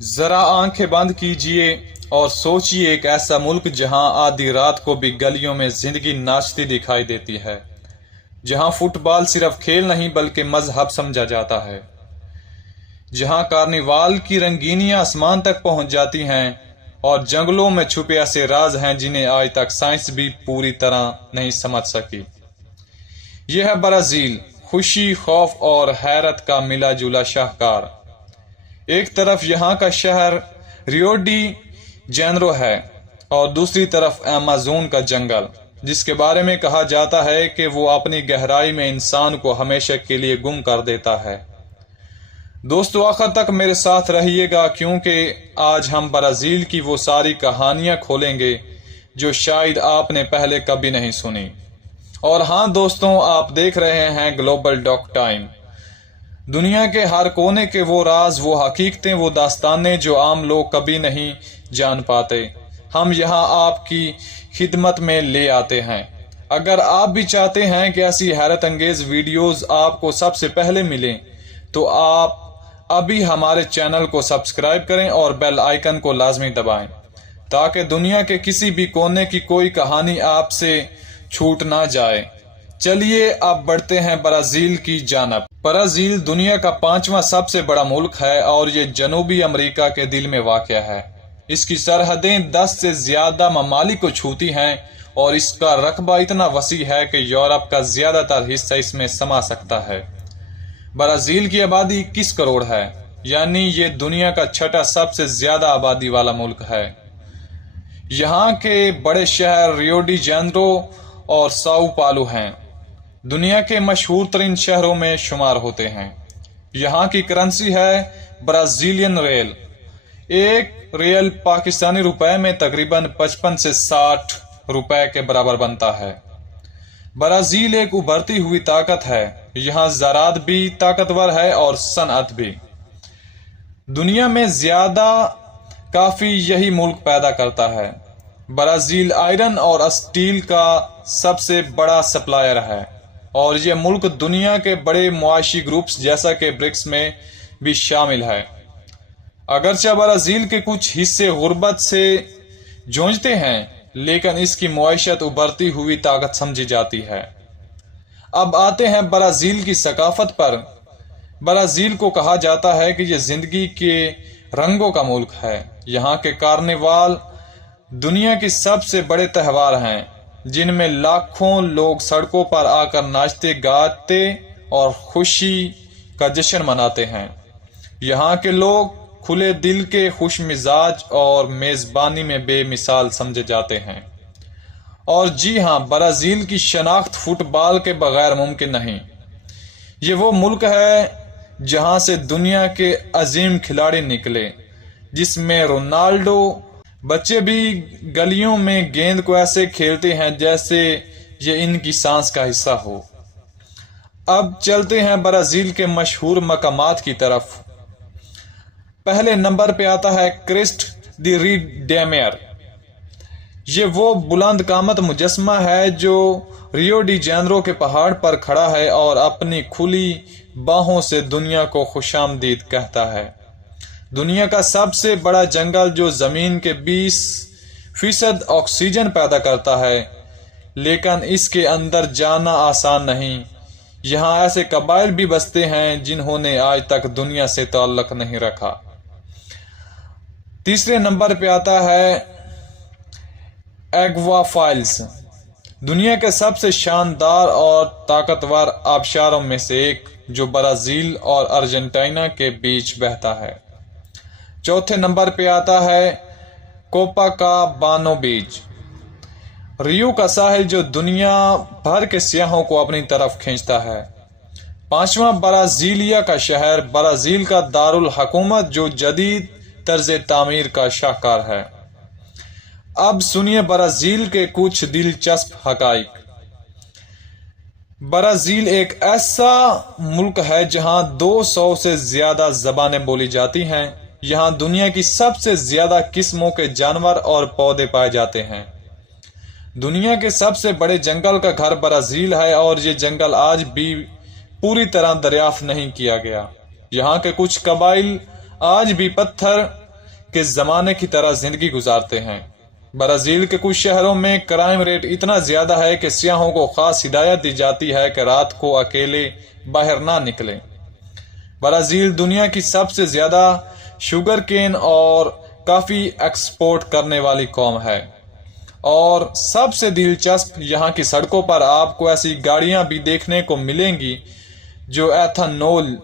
ذرا آنکھیں بند کیجئے اور سوچئے ایک ایسا ملک جہاں آدھی رات کو بھی گلیوں میں زندگی ناچتی دکھائی دیتی ہے، جہاں فٹ بال صرف کھیل نہیں بلکہ مذہب سمجھا جاتا ہے، جہاں کارنیوال کی رنگینیاں آسمان تک پہنچ جاتی ہیں اور جنگلوں میں چھپے ایسے راز ہیں جنہیں آج تک سائنس بھی پوری طرح نہیں سمجھ سکی۔ یہ ہے برازیل، خوشی، خوف اور حیرت کا ملا جلا شاہکار۔ ایک طرف یہاں کا شہر ریو ڈی جینیرو ہے اور دوسری طرف ایمازون کا جنگل، جس کے بارے میں کہا جاتا ہے کہ وہ اپنی گہرائی میں انسان کو ہمیشہ کے لیے گم کر دیتا ہے۔ دوستو، آخر تک میرے ساتھ رہیے گا کیونکہ آج ہم برازیل کی وہ ساری کہانیاں کھولیں گے جو شاید آپ نے پہلے کبھی نہیں سنی۔ اور ہاں دوستوں، آپ دیکھ رہے ہیں گلوبل ڈاک ٹائم، دنیا کے ہر کونے کے وہ راز، وہ حقیقتیں، وہ داستانیں جو عام لوگ کبھی نہیں جان پاتے، ہم یہاں آپ کی خدمت میں لے آتے ہیں۔ اگر آپ بھی چاہتے ہیں کہ ایسی حیرت انگیز ویڈیوز آپ کو سب سے پہلے ملیں تو آپ ابھی ہمارے چینل کو سبسکرائب کریں اور بیل آئیکن کو لازمی دبائیں تاکہ دنیا کے کسی بھی کونے کی کوئی کہانی آپ سے چھوٹ نہ جائے۔ چلیے اب بڑھتے ہیں برازیل کی جانب۔ برازیل دنیا کا 5واں سب سے بڑا ملک ہے اور یہ جنوبی امریکہ کے دل میں واقع ہے۔ اس کی سرحدیں 10 سے زیادہ ممالک کو چھوتی ہیں اور اس کا رقبہ اتنا وسیع ہے کہ یورپ کا زیادہ تر حصہ اس میں سما سکتا ہے۔ برازیل کی آبادی 21 کروڑ ہے، یعنی یہ دنیا کا 6واں سب سے زیادہ آبادی والا ملک ہے۔ یہاں کے بڑے شہر ریو ڈی جینیرو اور ساؤ پالو ہیں، دنیا کے مشہور ترین شہروں میں شمار ہوتے ہیں۔ یہاں کی کرنسی ہے برازیلین ریل۔ ایک ریل پاکستانی روپے میں تقریباً 55 سے 60 روپے کے برابر بنتا ہے۔ برازیل ایک ابھرتی ہوئی طاقت ہے، یہاں زراعت بھی طاقتور ہے اور صنعت بھی۔ دنیا میں زیادہ کافی یہی ملک پیدا کرتا ہے۔ برازیل آئرن اور اسٹیل کا سب سے بڑا سپلائر ہے اور یہ ملک دنیا کے بڑے معاشی گروپس جیسا کہ برکس میں بھی شامل ہے۔ اگرچہ برازیل کے کچھ حصے غربت سے جونجتے ہیں لیکن اس کی معیشت ابھرتی ہوئی طاقت سمجھی جاتی ہے۔ اب آتے ہیں برازیل کی ثقافت پر۔ برازیل کو کہا جاتا ہے کہ یہ زندگی کے رنگوں کا ملک ہے۔ یہاں کے کارنیوال دنیا کی سب سے بڑے تہوار ہیں جن میں لاکھوں لوگ سڑکوں پر آ کر ناچتے گاتے اور خوشی کا جشن مناتے ہیں۔ یہاں کے لوگ کھلے دل کے، خوش مزاج اور میزبانی میں بے مثال سمجھے جاتے ہیں۔ اور جی ہاں، برازیل کی شناخت فٹ بال کے بغیر ممکن نہیں۔ یہ وہ ملک ہے جہاں سے دنیا کے عظیم کھلاڑی نکلے، جس میں رونالڈو۔ بچے بھی گلیوں میں گیند کو ایسے کھیلتے ہیں جیسے یہ ان کی سانس کا حصہ ہو۔ اب چلتے ہیں برازیل کے مشہور مقامات کی طرف۔ پہلے نمبر پہ آتا ہے کرسٹ دی ریڈیمر۔ یہ وہ بلند قامت مجسمہ ہے جو ریو ڈی جینیرو کے پہاڑ پر کھڑا ہے اور اپنی کھلی باہوں سے دنیا کو خوش آمدید کہتا ہے۔ دنیا کا سب سے بڑا جنگل جو زمین کے 20% آکسیجن پیدا کرتا ہے، لیکن اس کے اندر جانا آسان نہیں۔ یہاں ایسے قبائل بھی بستے ہیں جنہوں نے آج تک دنیا سے تعلق نہیں رکھا۔ تیسرے نمبر پہ آتا ہے ایگوا فالز، دنیا کے سب سے شاندار اور طاقتور آبشاروں میں سے ایک جو برازیل اور ارجنٹائنا کے بیچ بہتا ہے۔ چوتھے نمبر پہ آتا ہے کوپا کا بانو بیچ، ریو کا ساحل جو دنیا بھر کے سیاحوں کو اپنی طرف کھینچتا ہے۔ پانچواں برازیلیا کا شہر، برازیل کا دارالحکومت جو جدید طرز تعمیر کا شاہکار ہے۔ اب سنیے برازیل کے کچھ دلچسپ حقائق۔ برازیل ایک ایسا ملک ہے جہاں 200 سے زیادہ زبانیں بولی جاتی ہیں۔ یہاں دنیا کی سب سے زیادہ قسموں کے جانور اور پودے پائے جاتے ہیں۔ دنیا کے سب سے بڑے جنگل کا گھر برازیل ہے اور یہ جنگل آج بھی پوری طرح دریافت نہیں کیا گیا۔ یہاں کے کچھ قبائل آج بھی پتھر کے زمانے کی طرح زندگی گزارتے ہیں۔ برازیل کے کچھ شہروں میں کرائم ریٹ اتنا زیادہ ہے کہ سیاحوں کو خاص ہدایت دی جاتی ہے کہ رات کو اکیلے باہر نہ نکلیں۔ برازیل دنیا کی سب سے زیادہ شوگر کین اور کافی ایکسپورٹ کرنے والی قوم ہے، اور سب سے دلچسپ یہاں کی سڑکوں پر آپ کو ایسی گاڑیاں بھی دیکھنے کو ملیں گی جو ایتھنول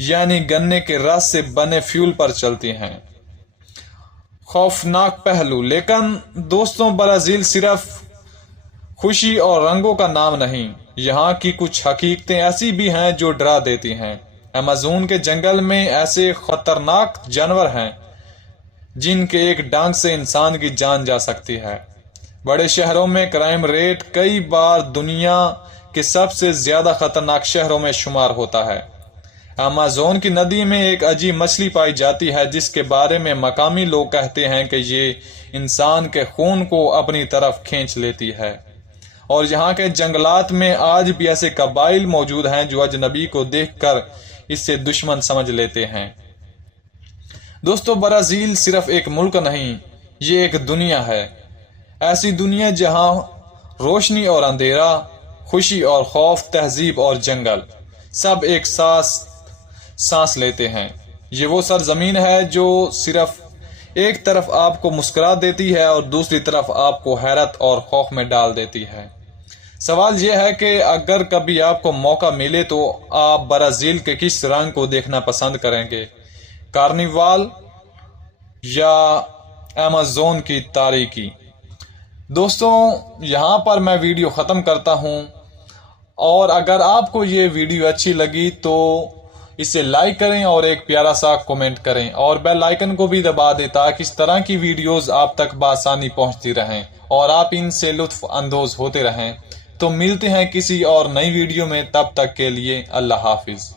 یعنی گنے کے رس سے بنے فیول پر چلتی ہیں۔ خوفناک پہلو۔ لیکن دوستوں، برازیل صرف خوشی اور رنگوں کا نام نہیں، یہاں کی کچھ حقیقتیں ایسی بھی ہیں جو ڈرا دیتی ہیں۔ ایمیزون کے جنگل میں ایسے خطرناک جانور ہیں جن کے ایک ڈانگ سے انسان کی جان جا سکتی ہے۔ بڑے شہروں میں کرائم ریٹ کئی بار دنیا کے سب سے زیادہ خطرناک شہروں میں شمار ہوتا ہے۔ ایمیزون کی ندی میں ایک عجیب مچھلی پائی جاتی ہے جس کے بارے میں مقامی لوگ کہتے ہیں کہ یہ انسان کے خون کو اپنی طرف کھینچ لیتی ہے، اور یہاں کے جنگلات میں آج بھی ایسے قبائل موجود ہیں جو اجنبی کو دیکھ کر اس سے دشمن سمجھ لیتے ہیں۔ دوستو، برازیل صرف ایک ملک نہیں، یہ ایک دنیا ہے، ایسی دنیا جہاں روشنی اور اندھیرا، خوشی اور خوف، تہذیب اور جنگل سب ایک سانس لیتے ہیں۔ یہ وہ سرزمین ہے جو صرف ایک طرف آپ کو مسکرا دیتی ہے اور دوسری طرف آپ کو حیرت اور خوف میں ڈال دیتی ہے۔ سوال یہ ہے کہ اگر کبھی آپ کو موقع ملے تو آپ برازیل کے کس رنگ کو دیکھنا پسند کریں گے؟ کارنیوال یا ایمیزون کی تاریکی؟ دوستوں، یہاں پر میں ویڈیو ختم کرتا ہوں، اور اگر آپ کو یہ ویڈیو اچھی لگی تو اسے لائک کریں اور ایک پیارا سا کمنٹ کریں، اور بیل آئیکن کو بھی دبا دیں تاکہ اس طرح کی ویڈیوز آپ تک بآسانی پہنچتی رہیں اور آپ ان سے لطف اندوز ہوتے رہیں۔ تو ملتے ہیں کسی اور نئی ویڈیو میں، تب تک کے لیے اللہ حافظ۔